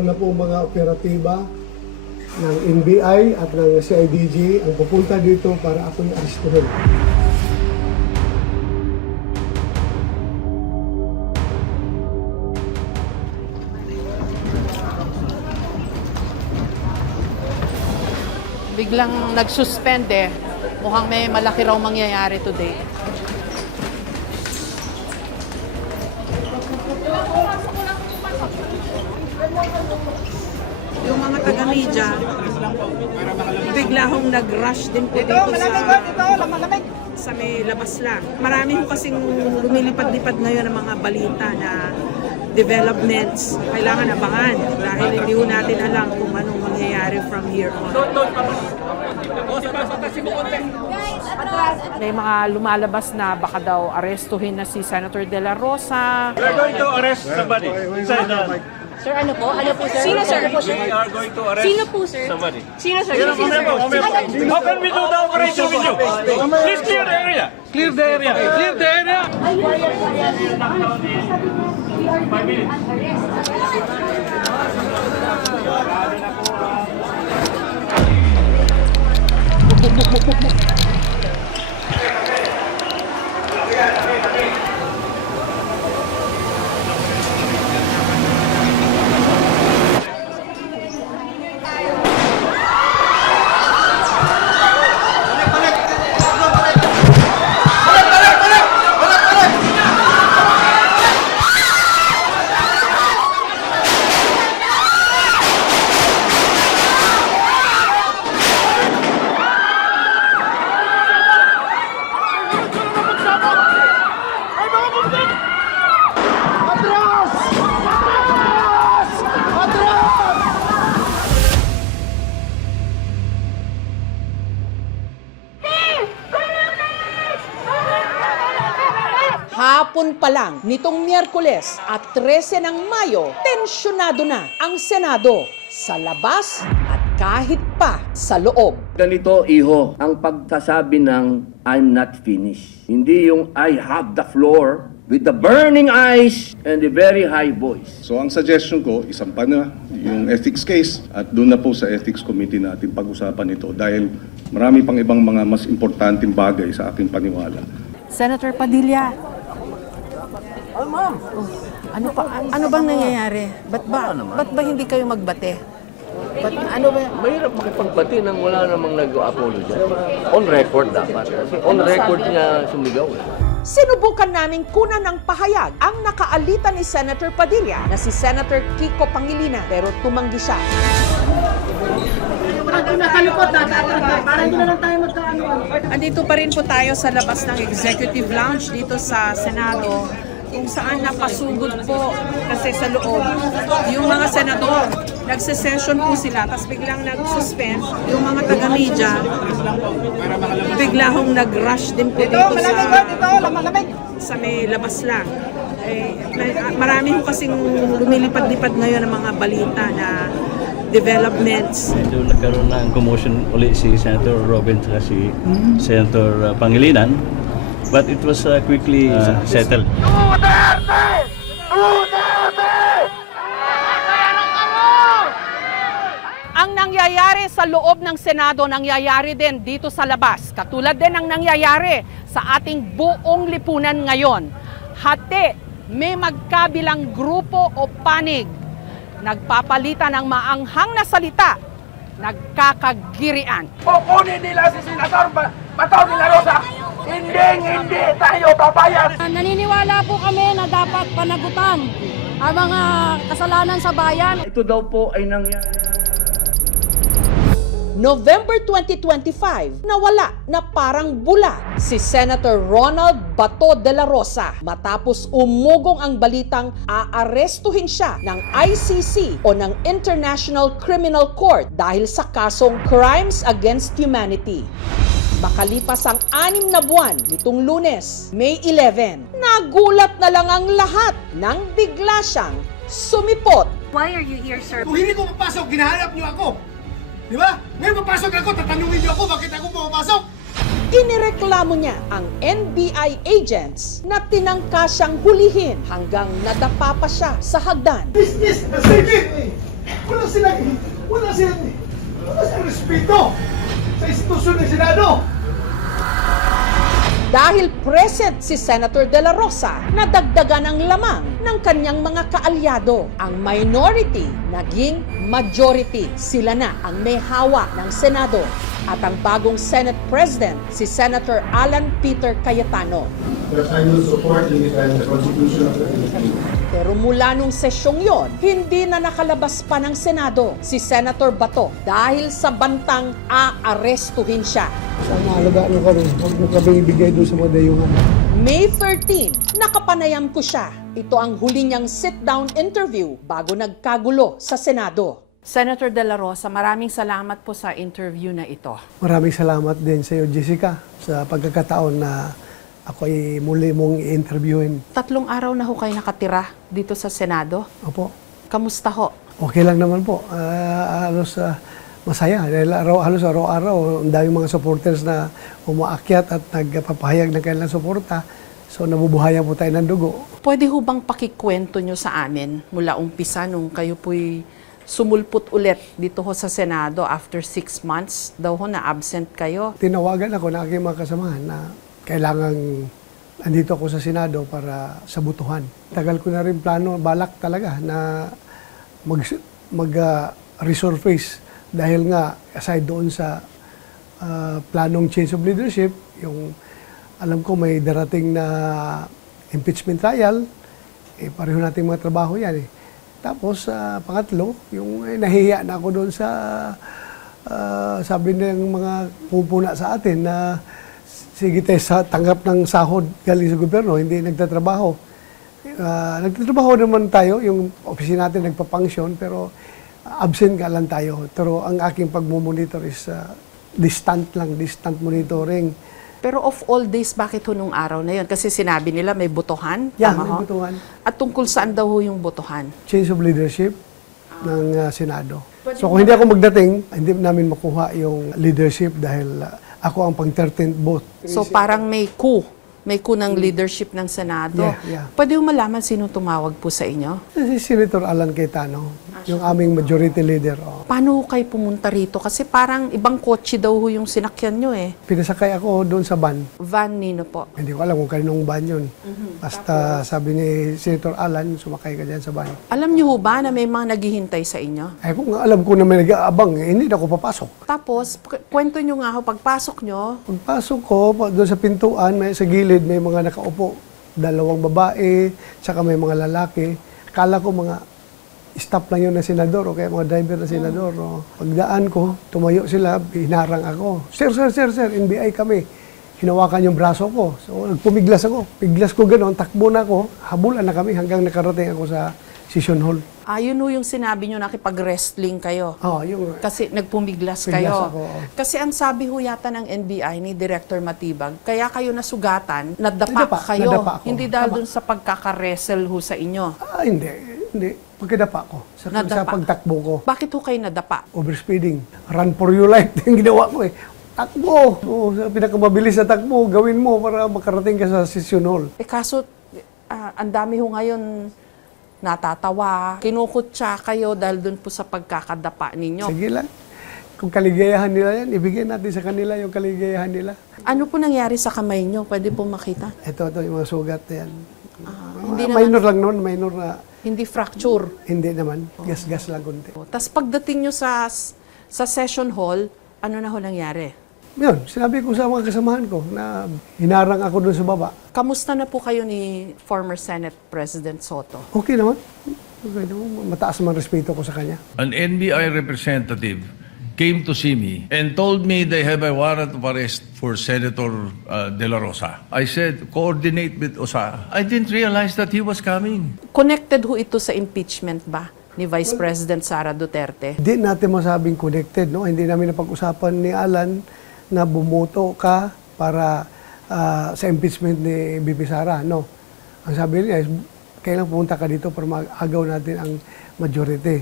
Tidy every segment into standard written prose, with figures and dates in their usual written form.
meron na po mga operatiba ng NBI at ng CIDG ang pupunta dito para ako yung aristuhin. Biglang nag-suspend eh. Mukhang may malaki raw mangyayari today. Yung mga taga-media, bigla hong nag-rush din po dito sa may labas lang. Marami ho kasing lumilipad-lipad ngayon ng mga balita na developments. Kailangan abangan dahil hindi ho natin alam kung anong mangyayari from here on. May mga lumalabas na baka daw arestuhin na si Senator De La Rosa. We are going to arrest somebody inside the... Sir, ano po? Ano po, sir? Sino, sir? We are going to arrest Sino po, sir? somebody. Sino, sir? How can we do the operation with you? Please clear the area. Clear the area. Clear the area. 5 minutes. Hapon pa lang nitong Miyerkules at 13 ng Mayo, tensyonado na ang Senado sa labas at kahit pa sa loob. Ganito, iho, ang pagkasabi ng I'm not finished. Hindi yung I have the floor with the burning eyes and the very high voice. So ang suggestion ko, isampa na yung ethics case at doon na po sa ethics committee natin pag-usapan ito dahil marami pang ibang mga mas importanteng bagay sa aking paniwala. Senator Padilla. Oh, ma'am. Ano bang nangyayari? Ba't ba hindi kayo magbate? Ano ba? Mahirap makipagbati nang wala namang nag-apologize. On record dapat. Kasi on record niya sumigaw. Sinubukan naming kunan ng pahayag ang nakaalita ni Senator Padilla na si Senator Kiko Pangilinan pero tumanggi siya. Andito pa rin po tayo sa labas ng Executive Lounge dito sa Senado kung saan napasugod po kasi sa loob yung mga senador. Nagse-session po sila tapos biglang nag-suspend yung mga taga-media. Bigla hong nag-rush din po dito sa may labas lang. Marami ho kasing lumilipad-lipad ngayon ng mga balita na developments. Medyo nagkaroon ng commotion ulit si Senator Robin at si Senator Pangilinan. But it was quickly settled. Ang nangyayari sa loob ng Senado, nangyayari din dito sa labas. Katulad din ang nangyayari sa ating buong lipunan ngayon. Hati, may magkabilang grupo o panig. Nagpapalitan ng maanghang na salita. Nagkakagirian. Kukunin nila si Senator Bato de la Rosa. Hindi tayo babayad. Naniniwala po kami na dapat panagutan ang mga kasalanan sa bayan. Ito daw po ay nangyari. November 2025, nawala na parang bula si Senator Ronald Bato de la Rosa matapos umugong ang balitang aarestuhin siya ng ICC o ng International Criminal Court dahil sa kasong Crimes Against Humanity. Makalipas ang 6 na buwan nitong Lunes, May 11, nagulat na lang ang lahat nang bigla siyang sumipot. Why are you here, sir? Kung hindi ko papasok, ginahanap niyo ako. Di ba? Ngayon papasok ako, tatanungin niyo ako bakit ako pumapasok. Inireklamo niya ang NBI agents na tinangka siyang hulihin hanggang nadapa pa siya sa hagdan. Business na sige! Wala silang respeto sa institusyon ng Senado. Dahil present si Senator De La Rosa, nadagdagan ang lamang ng kanyang mga kaalyado. Ang minority naging majority. Sila na ang may hawa ng Senado. At ang bagong Senate President, si Senator Alan Peter Cayetano. But I will support and defend the Constitution of the Philippines. Pero mula nung sesyong yon, hindi na nakalabas pa ng Senado si Senator Bato dahil sa bantang aarestuhin siya. Sana alagaan mo kami. Huwag mo kami ibigay doon sa mga dayungan. May 13, nakapanayam ko siya. Ito ang huli niyang sit-down interview bago nagkagulo sa Senado. Senator De La Rosa, maraming salamat po sa interview na ito. Maraming salamat din sa iyo, Jessica, sa pagkakataon na ako ay muli mong i-interviewin. 3 araw na ho kayo nakatira dito sa Senado. Opo. Kamusta ho? Okay lang naman po. Halos masaya. Dahil halos araw-araw, ang daming mga supporters na umaakyat at nagpapahayag ng kanilang suporta. So nabubuhayan po tayo ng dugo. Pwede ho bang pakikwento nyo sa amin mula umpisa nung kayo po'y sumulpot ulit dito ho sa Senado after 6 months daw ho na absent kayo? Tinawagan ako ng aking mga kasamahan na kailangan andito ako sa Senado para sa butuhan. Tagal ko na rin plano, balak talaga na resurface dahil nga aside doon sa planong change of leadership, yung alam ko may darating na impeachment trial, pareho nating mga trabaho yan eh. Tapos pangatlo, yung nahihiya na ako doon sa sabi ng mga pupuna sa atin na sige tayo sa tanggap ng sahod galing sa gobyerno, hindi nagtatrabaho. Nagtatrabaho naman tayo, yung opisina natin nagpa-function, pero absent ka lang tayo. Pero ang aking pagmumonitor is distant monitoring. Pero of all days, bakit ho nung araw na yun? Kasi sinabi nila may botohan. Yeah, tama may ho? butuhan. At tungkol saan daw ho yung botohan? Change of leadership ng Senado. So kung hindi ako magdating, hindi namin makuha yung leadership dahil ako ang pang-13th vote. So parang may coup ng leadership ng Senado. Yeah. Pwede mo malaman sino tumawag po sa inyo? Si Senator Alan Cayetano, yung aming majority leader. Paano ho kayo pumunta rito? Kasi parang ibang kotse daw ho yung sinakyan nyo eh. Pinasakay ako doon sa van. Van nino po. Hindi ko alam kung kaninong van yun. Basta sabi ni Senator Alan, sumakay ka dyan sa van. Alam nyo ho ba na may mga naghihintay sa inyo? Ay kung alam ko na may nag-aabang, hindi na ako papasok. Tapos, kwento nyo nga ho, pagpasok nyo, Pagpasok ko, doon sa pintuan, sa gilid, may mga nakaupo. 2 babae, saka may mga lalaki. Akala ko mga staff lang yun ng senador o kaya mga driver ng senador. Pagdaan ko, tumayo sila, hinarang ako. Sir, NBI kami. Hinawakan yung braso ko. So, nagpumiglas ako. Piglas ko gano'n, takbo na ako. Habulan na kami hanggang nakarating ako sa session hall. yun ho yung sinabi nyo nakipag-wrestling kayo. Yung Kasi nagpumiglas Piglas kayo. ako. Kasi ang sabi ho yata ng NBI ni Director Matibag, kaya kayo nasugatan, nadapa Nadapa, kayo. nadapa ako. Hindi dahil Tama. dun sa pagkaka-wrestle ho sa inyo. Hindi. Pagkadapa ko. Sa Nadapa. pagtakbo ko. Bakit ho kayo nadapa? Overspeeding. Run for your life. Yung ginawa ko eh. Takbo! Sa pinakamabilis na takbo, gawin mo para makarating ka sa session hall. Kaso, ang dami ho ngayon natatawa, kinukutsa kayo dahil dun po sa pagkakadapa ninyo. Sige lang. Kung kaligayahan nila yan, ibigay natin sa kanila yung kaligayahan nila. Ano po nangyari sa kamay nyo? Pwede po makita? Ito yung mga sugat na yan. Hindi Minor lang noon, minor na. Hindi fracture. Hindi naman. Gas-gas lang konti. Tapos pagdating nyo sa session hall, ano na ho nangyari? Yun, sinabi ko sa mga kasamahan ko na hinarang ako doon sa baba. Kamusta na po kayo ni former Senate President Soto? Okay naman. Okay naman. Mataas naman respeto ko sa kanya. An NBI representative came to see me and told me they have a warrant of arrest for Senator De La Rosa. I said, coordinate with OSA. I didn't realize that he was coming. Connected ho ito sa impeachment ba ni Vice President Sara Duterte? Hindi natin masabing connected, no? Hindi namin napag-usapan ni Alan na bumoto ka para sa impeachment ni BP Sara, no? Ang sabi niya, kailangan pumunta ka dito para mag-agaw natin ang majority.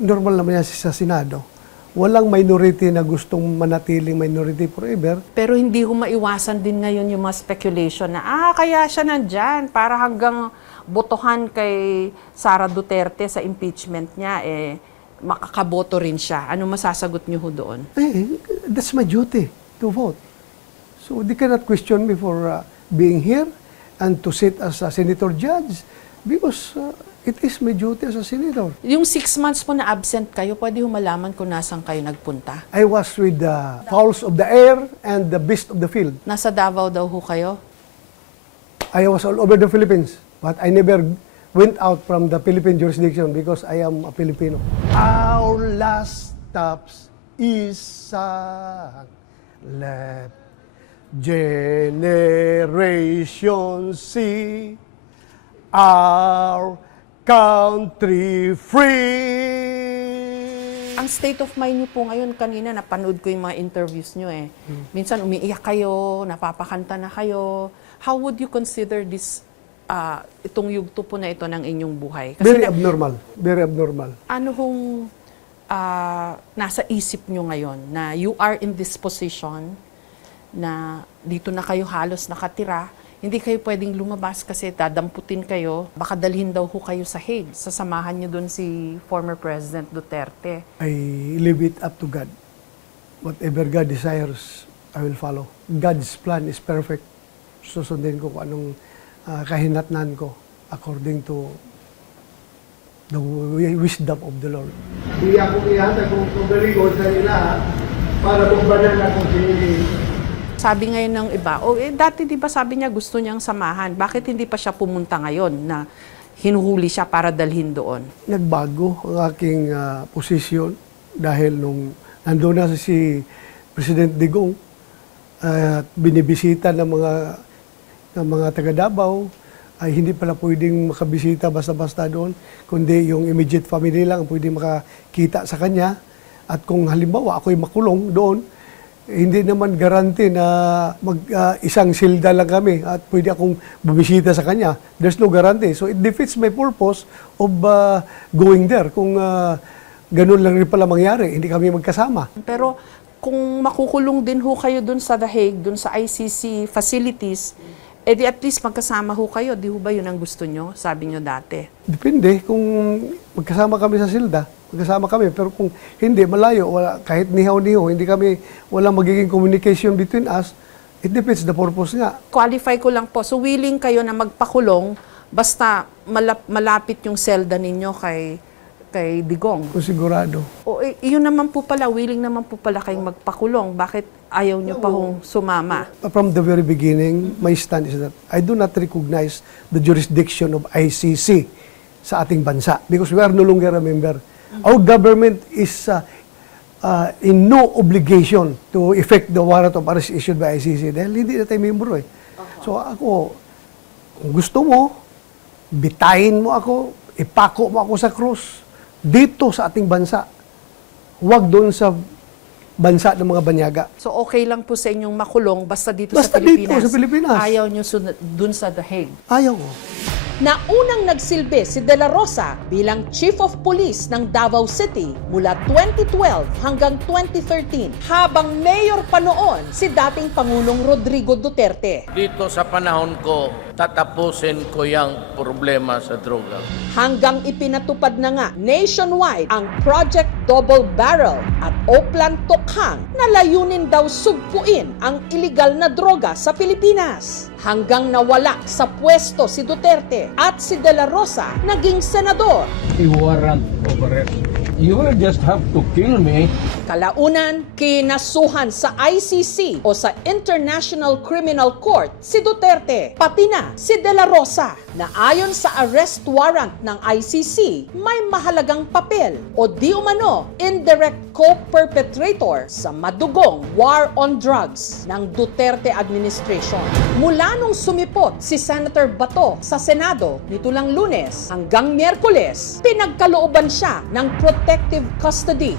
Normal naman yan sa Senado. Walang minority na gustong manatiling minority forever. Pero hindi ho maiwasan din ngayon yung mga speculation na, kaya siya nandyan para hanggang botohan kay Sara Duterte sa impeachment niya, makakaboto rin siya. Ano masasagot niyo ho doon? That's my duty to vote. So they cannot question me for being here and to sit as a senator judge because it is my duty as a senator. Yung 6 months po na absent kayo, pwede ho malaman kung nasan kayo nagpunta? I was with the fowls of the air and the beast of the field. Nasa Davao daw ho kayo? I was all over the Philippines, but I never went out from the Philippine jurisdiction because I am a Filipino. Our last stops is let generation see our country free. Ang state of mind niyo po ngayon, kanina napanood ko yung mga interviews niyo eh. Minsan umiiyak kayo, napapakanta na kayo. How would you consider this, itong yugto po na ito ng inyong buhay? Very abnormal. Very abnormal. Ano hong nasa isip niyo ngayon na you are in this position na dito na kayo halos nakatira, hindi kayo pwedeng lumabas kasi dadamputin kayo, baka dalhin daw ho kayo sa Hague, sasamahan niyo doon si former President Duterte. I leave it up to God. Whatever God desires, I will follow. God's plan is perfect. Susundin ko kung anong kahinatnan ko according to the wisdom of the Lord. Hindi ako ihatag kung pagaligon sa nila para magbanan ako sinili. Sabi ngayon ng iba, dati di ba sabi niya gusto niyang samahan, bakit hindi pa siya pumunta ngayon na hinuhuli siya para dalhin doon? Nagbago ang aking posisyon dahil nung nandun na si President Digong at binibisita ng mga taga Davao, ay hindi pala pwedeng makabisita basta-basta doon, kundi yung immediate family lang pwedeng makakita sa kanya. At kung halimbawa ako'y makulong doon, hindi naman garanti na isang silda lang kami at pwede akong bumisita sa kanya. There's no guarantee. So it defeats my purpose of going there. Kung ganun lang rin pala mangyari, hindi kami magkasama. Pero kung makukulong din ho kayo dun sa The Hague, dun sa ICC facilities, di at least magkasama ho kayo. Di ho ba yun ang gusto nyo? Sabi nyo dati. Depende kung magkasama kami sa silda. Magkasama kami, pero kung hindi, malayo, kahit nihaw-nihaw, walang magiging communication between us, it depends the purpose nga. Qualify ko lang po. So willing kayo na magpakulong basta malapit yung selda ninyo kay Digong. Kung sigurado. Yun naman po pala, willing naman po pala kayong magpakulong. Bakit ayaw nyo pa hong sumama? From the very beginning, my stand is that I do not recognize the jurisdiction of ICC sa ating bansa because we are no longer a member. Our government is in no obligation to effect the warrant of arrest issued by ICC dahil hindi na tayo membro eh. So ako, kung gusto mo, bitayin mo ako, ipako mo ako sa krus dito sa ating bansa. Huwag doon sa bansa ng mga banyaga. So okay lang po sa inyong makulong basta dito Basta sa Pilipinas? dito sa Pilipinas. Ayaw nyo dun sa The Hague? Ayaw ko. Na unang nagsilbi si De La Rosa bilang Chief of Police ng Davao City mula 2012 hanggang 2013 habang mayor pa noon si dating Pangulong Rodrigo Duterte. Dito sa panahon ko, tatapusin ko yung problema sa droga. Hanggang ipinatupad na nga nationwide ang Project Double Barrel at Oplan Tokhang na layunin daw sugpuin ang illegal na droga sa Pilipinas. Hanggang nawala sa pwesto si Duterte at si De La Rosa naging senador. Warrant of arrest. You will just have to kill me. Kalaunan, kinasuhan sa ICC o sa International Criminal Court si Duterte, pati na si De La Rosa na ayon sa arrest warrant ng ICC may mahalagang papel o di umano indirect co-perpetrator sa madugong war on drugs ng Duterte administration. Mula nung sumipot si Senator Bato sa Senado nito lang Lunes hanggang Miyerkules, pinagkalooban siya ng protective custody.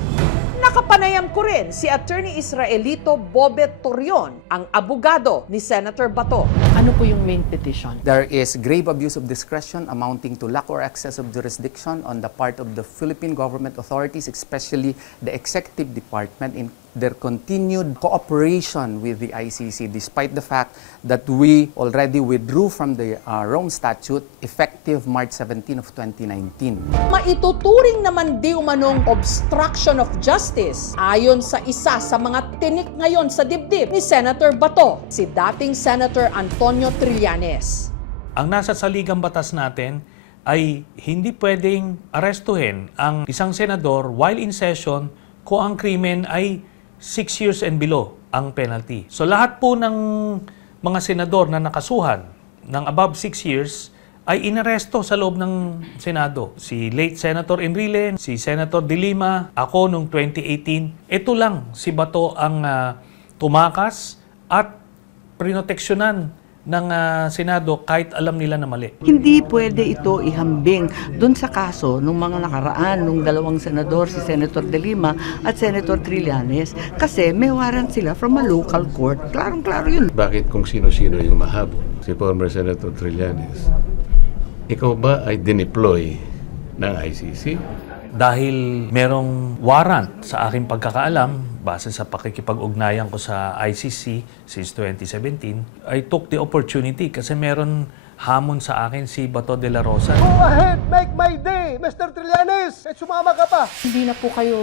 Nakapanayam ko rin si Attorney Israelito Bobet Torion, ang abogado ni Senator Bato. Ano po yung main petition? There is grave abuse of discretion amounting to lack or excess of jurisdiction on the part of the Philippine government authorities, especially the executive department, in their continued cooperation with the ICC, despite the fact that we already withdrew from the Rome Statute effective March 17 of 2019. Maituturing naman di umanong obstruction of justice ayon sa isa sa mga tinik ngayon sa dibdib ni Senator Bato, si dating Senator Antonio Trillanes. Ang nasa saligang batas natin ay hindi pwedeng arestuhin ang isang senador while in session kung ang krimen ay 6 years and below ang penalty. So lahat po ng mga senador na nakasuhan ng above 6 years ay inaresto sa loob ng Senado. Si late Senator Enrile, si Senator De Lima, ako noong 2018. Ito lang si Bato ang tumakas at prinoteksyonan ng Senado kahit alam nila na mali. Hindi pwede ito ihambing doon sa kaso ng mga nakaraan ng dalawang senador, si Senator De Lima at Senator Trillanes, kasi may warrant sila from a local court. Klarong-klaro yun. Bakit kung sino-sino yung mahabol? Si former Senator Trillanes, ikaw ba ay dineploy ng ICC? Dahil merong warrant sa aking pagkakaalam, base sa pakikipag-ugnayan ko sa ICC since 2017, I took the opportunity kasi meron hamon sa akin si Bato de la Rosa. Go ahead, make my day, Mr. Trillanes! At sumama ka pa! Hindi na po kayo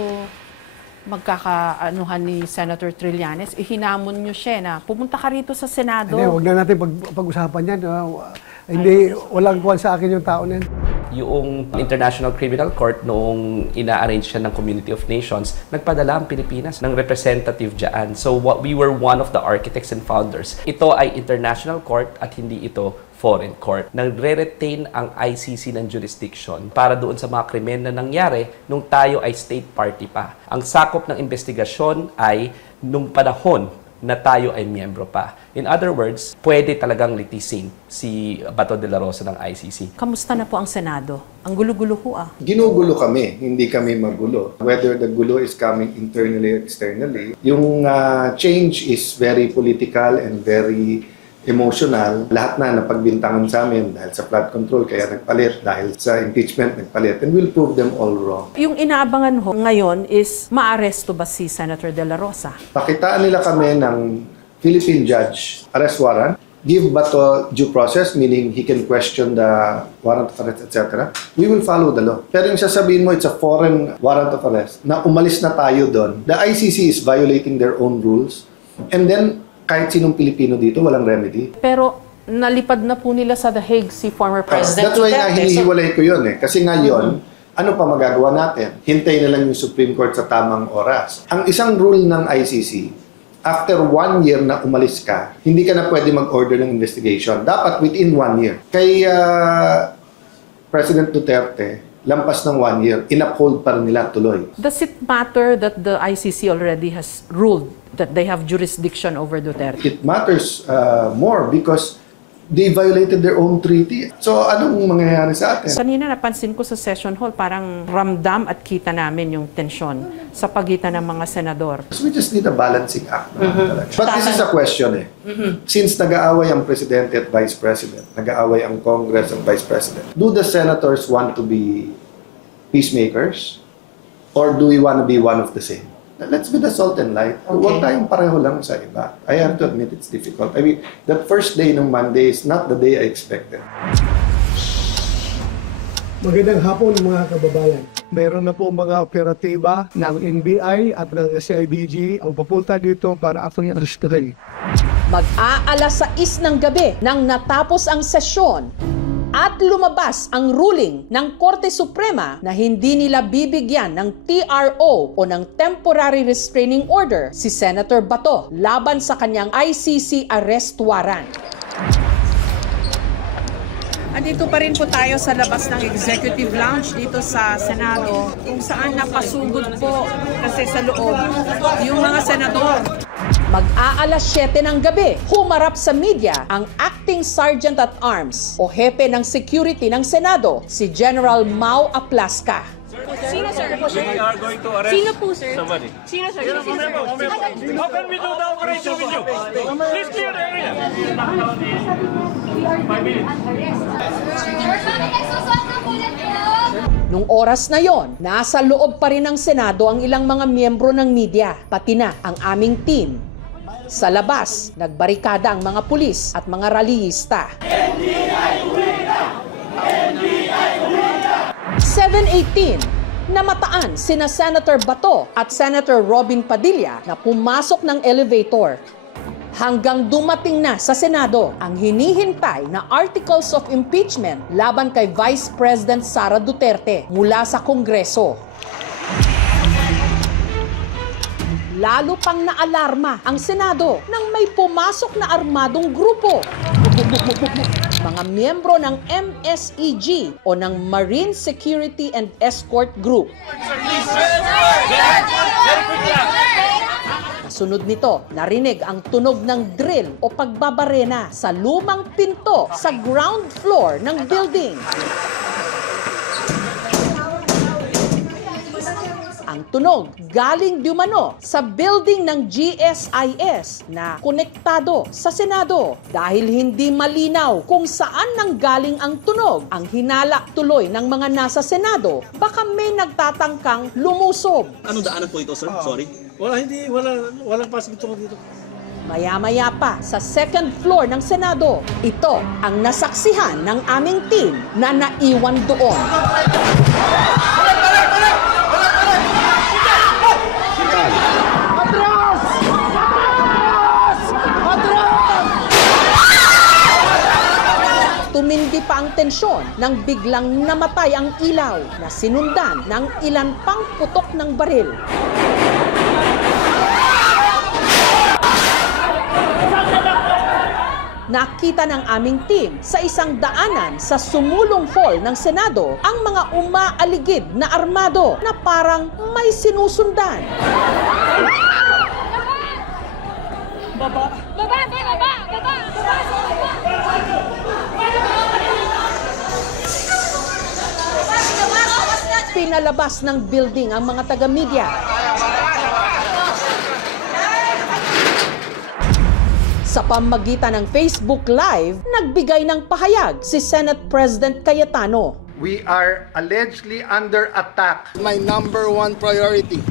magkakaanuhan ni Senator Trillanes. Ihinamon nyo siya na pumunta ka rito sa Senado. Hindi, huwag na natin pag-usapan yan. Hindi, walang kuwan sa akin yung tao na yan. Yung International Criminal Court, noong ina-arrange siya ng Community of Nations, nagpadala ang Pilipinas ng representative dyan. So we were one of the architects and founders. Ito ay international court at hindi ito foreign court. Nagre-retain ang ICC ng jurisdiction para doon sa mga krimen na nangyari nung tayo ay state party pa. Ang sakop ng investigasyon ay nung panahon na tayo ay miyembro pa. In other words, pwede talagang litisin si Bato de la Rosa ng ICC. Kamusta na po ang Senado? Ang gulo-gulo ho ah. Ginugulo kami, hindi kami magulo. Whether the gulo is coming internally or externally, yung change is very political and very emotional. Lahat na napagbintangan sa amin dahil sa flood control, kaya nagpalit. Dahil sa impeachment, nagpalit. And we'll prove them all wrong. Yung inaabangan ho ngayon is maaresto ba si Senator De La Rosa? Pakitaan nila kami ng Philippine judge, arrest warrant, give Bato due process, meaning he can question the warrant of arrest, etc. We will follow the law. Pero yung sasabihin mo, it's a foreign warrant of arrest, na umalis na tayo doon. The ICC is violating their own rules. And then, kahit sinong Pilipino dito, walang remedy. Pero nalipad na po nila sa The Hague si former President That's why nga Duterte. hinihiwalay ko yun eh. Kasi ngayon, ano pa magagawa natin? Hintay na lang yung Supreme Court sa tamang oras. Ang isang rule ng ICC, after 1 year na umalis ka, hindi ka na pwede mag-order ng investigation. Dapat within 1 year. Kay President Duterte, lampas ng 1 year, in-uphold pa rin nila tuloy. Does it matter that the ICC already has ruled that they have jurisdiction over Duterte? It matters more because they violated their own treaty. So, anong mangyayari sa atin? Kanina napansin ko sa session hall, parang ramdam at kita namin yung tensyon sa pagitan ng mga senador. So we just need a balancing act. But this is a question eh. Since nag-aaway ang Presidente at Vice President, nag-aaway ang Congress at Vice President, do the senators want to be peacemakers? Or do we want to be one of the same? Let's be the salt and light. Huwag tayong pareho lang sa iba. I have to admit it's difficult. I mean, that first day ng Monday is not the day I expected. Magandang hapon mga kababayan. Meron na po mga operatiba ng NBI at ng CIDG ang papunta dito para aking arrestuhin. Mag-aalas 6 ng gabi nang natapos ang sesyon at lumabas ang ruling ng Korte Suprema na hindi nila bibigyan ng TRO o ng Temporary Restraining Order si Senator Bato laban sa kanyang ICC arrest warrant. Andito pa rin po tayo sa labas ng Executive Lounge dito sa Senado kung saan napasugod po kasi sa loob yung mga senador. Mag-aalas 7 ng gabi, humarap sa media ang Acting Sergeant at Arms o hepe ng security ng Senado, si General Mau Aplasca. Sino, sir? We are going to arrest Sino po, sir? somebody. Sino, sir? How can we do the operation with you? Please clear the area. 5 minutes. Nung oras na yon, nasa loob pa rin ng Senado ang ilang mga miyembro ng media, pati na ang aming team. Sa labas, nagbarikada ang mga pulis at mga rallyista. 7:18, namataan sina Senator Bato at Senator Robin Padilla na pumasok ng elevator. Hanggang dumating na sa Senado ang hinihintay na articles of impeachment laban kay Vice President Sara Duterte mula sa Kongreso. Lalo pang naalarma ang Senado nang may pumasok na armadong grupo. Mga miyembro ng MSEG o ng Marine Security and Escort Group. Sunod nito, narinig ang tunog ng drill o pagbabarena sa lumang pinto sa ground floor ng building. Ang tunog galing dumano sa building ng GSIS na konektado sa Senado. Dahil hindi malinaw kung saan nanggaling ang tunog, ang hinala tuloy ng mga nasa Senado, baka may nagtatangkang lumusob. Anong daanan po ito, sir? Sorry. Walang pasok dito. Maya-maya pa sa second floor ng Senado, ito ang nasaksihan ng aming team na naiwan doon. Tumindi pa ang tensyon nang biglang namatay ang ilaw na sinundan ng ilan pang putok ng baril. Nakita ng aming team sa isang daanan sa sumulong hall ng Senado ang mga umaaligid na armado na parang may sinusundan. Baba! Baba! Baba! Baba! Pinalabas ng building ang mga taga-media. Sa pamamagitan ng Facebook Live, nagbigay ng pahayag si Senate President Cayetano. We are allegedly under attack. My number one priority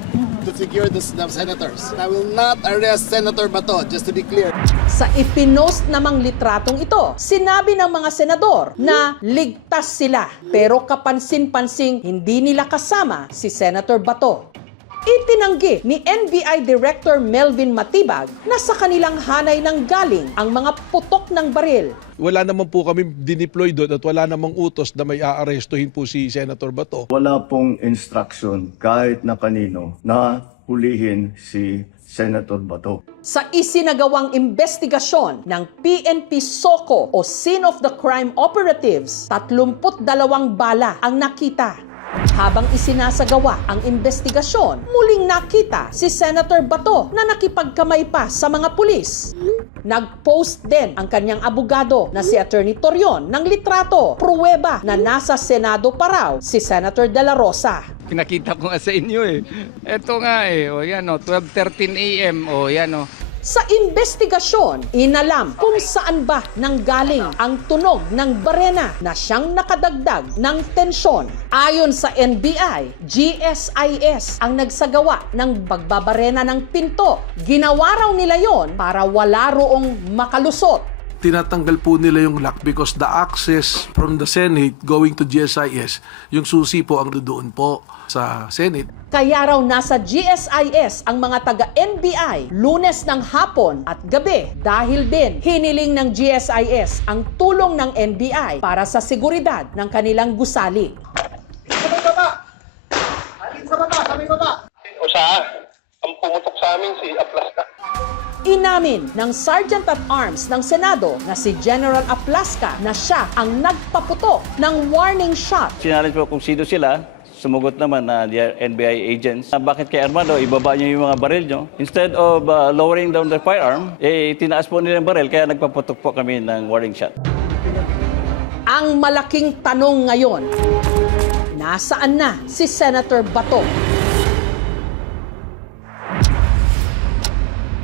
to secure the senators. I will not arrest Senator Bato, just to be clear. Sa ipinost namang litratong ito, sinabi ng mga senador na ligtas sila. Pero kapansin-pansing hindi nila kasama si Senator Bato. Itinanggi ni NBI Director Melvin Matibag na sa kanilang hanay nang galing ang mga putok ng baril. Wala naman po kami dineploy doon at wala namang utos na may aarestuhin po si Senator Bato. Wala pong instruction kahit na kanino na hulihin si Senator Bato. Sa isinagawang investigasyon ng PNP SOCO o Scene of the Crime Operatives, 32 bala ang nakita. Habang isinasagawa ang investigasyon, muling nakita si Senator Bato na nakipagkamay pa sa mga pulis. Nag-post din ang kanyang abogado na si Attorney Torion ng litrato, pruweba na nasa Senado pa raw si Senator De La Rosa. Pinakita ko nga sa inyo eh. Ito nga eh, o yan o, 12:13 a.m. o yan o. Sa investigasyon, inalam kung saan ba nanggaling ang tunog ng barena na siyang nakadagdag ng tensyon. Ayon sa NBI, GSIS ang nagsagawa ng pagbabarena ng pinto. Ginawa raw nila yon para wala roong makalusot. Tinatanggal po nila yung lock because the access from the Senate going to GSIS, yung susi po ang doon po sa Senate. Kaya raw nasa GSIS ang mga taga-NBI Lunes ng hapon at gabi dahil din hiniling ng GSIS ang tulong ng NBI para sa seguridad ng kanilang gusali. O saan? Ang pumutok sa amin si Aplaska. Inamin ng Sergeant at Arms ng Senado na si General Aplaska na siya ang nagpaputok ng warning shot. Challenge po kung sino sila. Sumugot naman na NBI agents. Bakit kay Armando, ibaba niyo yung mga baril nyo? Instead of lowering down the firearm, tinaas po nila yung baril, kaya nagpaputok po kami ng warning shot. Ang malaking tanong ngayon, Nasaan na si Senator Bato?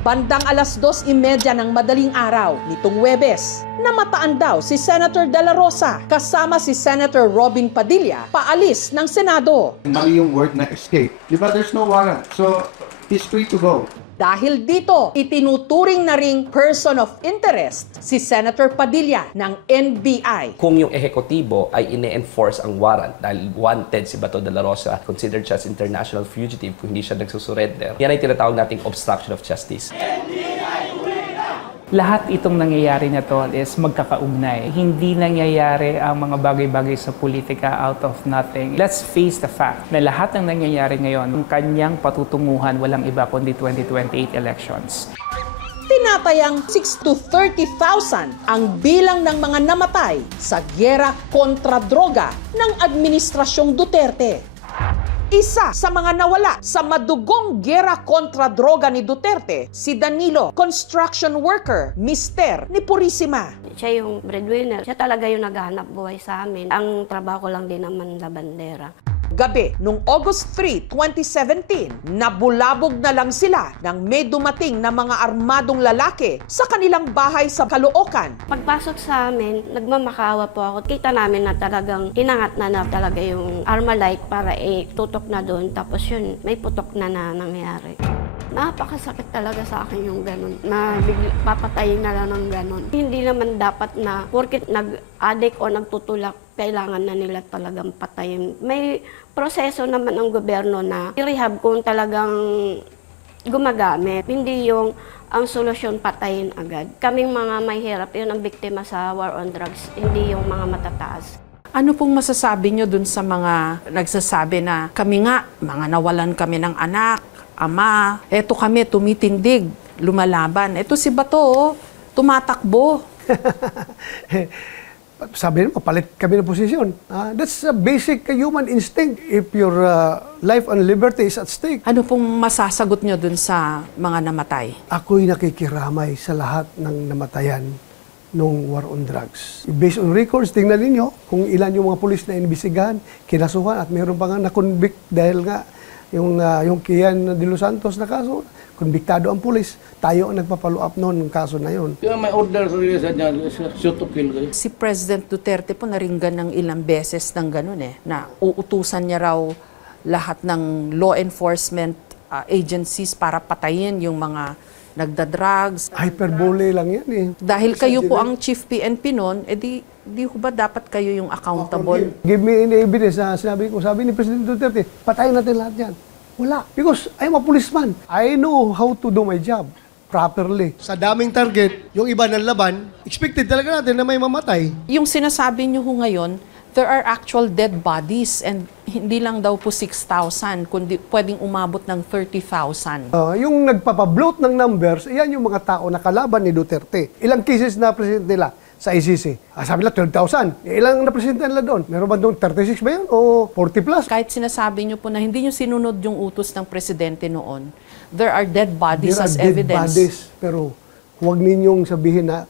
Bandang 2:30 ng madaling araw nitong Huwebes, namataan daw si Senator De La Rosa kasama si Senator Robin Padilla paalis ng Senado. Mali yung word na escape. Di ba there's no warrant? So, he's free to go. Dahil dito, itinuturing na ring person of interest si Senator Padilla ng NBI. Kung yung ehekutibo ay ine-enforce ang warrant dahil wanted si Bato de la Rosa, considered siya as international fugitive kung hindi siya nagsusurrender, yan ay tinatawag nating obstruction of justice. Lahat itong nangyayari na to is magkakaugnay. Hindi nangyayari ang mga bagay-bagay sa politika out of nothing. Let's face the fact na lahat ng nangyayari ngayon, ang kanyang patutunguhan walang iba kundi 2028 elections. Tinatayang 6 to 30,000 ang bilang ng mga namatay sa gyera kontra droga ng Administrasyong Duterte. Isa sa mga nawala sa madugong gyera kontra droga ni Duterte, si Danilo, construction worker, mister ni Purisima. Siya yung breadwinner. Siya talaga yung naghahanap buhay sa amin. Ang trabaho ko lang din naman sa bandera. Gabi, noong August 3, 2017, nabulabog na lang sila nang may dumating na mga armadong lalaki sa kanilang bahay sa Caloocan. Pagpasok sa amin, nagmamakawa po ako. Kita namin na talagang inangat na talaga yung Armalite para tutok na doon. Tapos yun, may putok na nangyari. Napakasakit talaga sa akin yung ganun, na papatayin na lang ng ganun. Hindi naman dapat na, porkit nag-addict o nagtutulak, kailangan na nila talagang patayin. May proseso naman ng gobyerno na i-rehab kung talagang gumagamit. Hindi yung ang solusyon patayin agad. Kaming mga may hirap, yun ang biktima sa war on drugs, hindi yung mga matataas. Ano pong masasabi nyo dun sa mga nagsasabi na kami nga, mga nawalan kami ng anak, ama, eto kami tumitindig, lumalaban. Eto si Bato, tumatakbo. Sabi naman, palit kami ng posisyon. That's a basic human instinct if your life and liberty is at stake. Ano pong masasagot nyo dun sa mga namatay? Ako'y nakikiramay sa lahat ng namatayan nung war on drugs. Based on records, tingnan ninyo kung ilan yung mga pulis na inibisigahan, kinasuhan, at mayroon pa nga na-convict dahil nga yung Kian de Los Santos na kaso, konbiktado ang pulis. Tayo ang nagpapalo up noon ng kaso na yun. May order sa niya, shoot to kill. Si President Duterte po naringgan ng ilang beses ng ganun na uutusan niya raw lahat ng law enforcement agencies para patayin yung mga nagda-drugs. Hyperbole lang yan eh. Dahil kayo po ang chief PNP noon, di ho ba dapat kayo yung accountable? Give me any evidence. Sabi ni President Duterte, patayin natin lahat yan. Wala. Because I'm a policeman. I know how to do my job properly. Sa daming target, yung iba ng laban, expected talaga natin na may mamatay. Yung sinasabi niyo ho ngayon, there are actual dead bodies and hindi lang daw po 6,000, kundi pwedeng umabot ng 30,000. Yung nagpapabloat ng numbers, yan yung mga tao na kalaban ni Duterte. Ilang cases na present nila sa ICC? Sabi nila 12,000. Ilang napresenta nila doon? Meron ba doon 36 ba yan? O 40 plus? Kahit sinasabi niyo po na hindi niyo sinunod yung utos ng presidente noon, there are dead bodies as evidence. Dead bodies, pero huwag ninyong sabihin na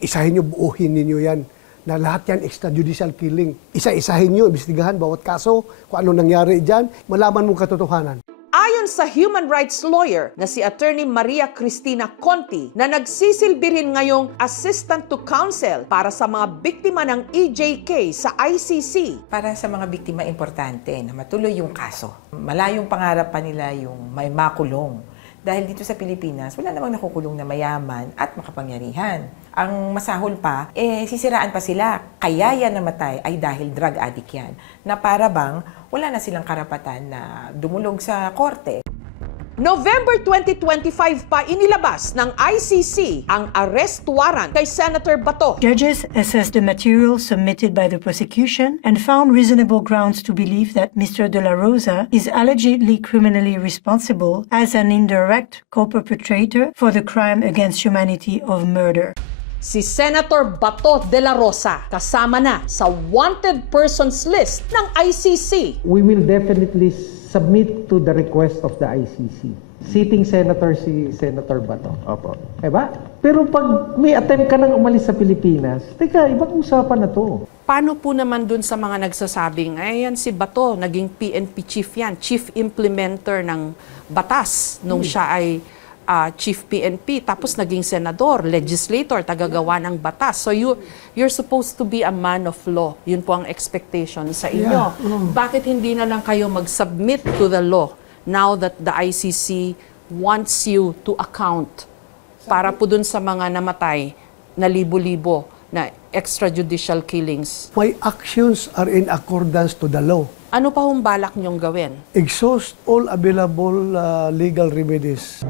isahin niyo, buuhin ninyo yan. Na lahat yan extrajudicial killing. Isa-isahin nyo, imbestigahan bawat kaso, kung ano nangyari dyan, malaman mong katotohanan. Ayon sa human rights lawyer na si Attorney Maria Cristina Conti na nagsisilbi rin ngayong assistant to counsel para sa mga biktima ng EJK sa ICC. Para sa mga biktima, importante na matuloy yung kaso. Malayong pangarap pa nila yung may makulong. Dahil dito sa Pilipinas, wala namang nakukulong na mayaman at makapangyarihan. Ang masahol pa, sisiraan pa sila. Kaya yan namatay ay dahil drug addict yan. Na para bang wala na silang karapatan na dumulog sa korte. November 2025 pa inilabas ng ICC ang arrest warrant kay Senator Bato. Judges assessed the material submitted by the prosecution and found reasonable grounds to believe that Mr. De La Rosa is allegedly criminally responsible as an indirect co-perpetrator for the crime against humanity of murder. Si Senator Bato de la Rosa kasama na sa wanted persons list ng ICC. We will definitely submit to the request of the ICC. Sitting senator si Senator Bato. Opo. Diba? Pero pag may attempt ka nang umalis sa Pilipinas, teka, ibang usapan na to. Paano po naman dun sa mga nagsasabing, ayan si Bato, naging PNP chief yan, chief implementer ng batas nung siya ay chief PNP, tapos naging senador, legislator, tagagawa ng batas. So you're supposed to be a man of law. Yun po ang expectation sa inyo. Bakit hindi na lang kayo mag-submit to the law now that the ICC wants you to account para po dun sa mga namatay na libo-libo na extrajudicial killings? My actions are in accordance to the law. Ano pa hong balak niyong gawin? Exhaust all available legal remedies.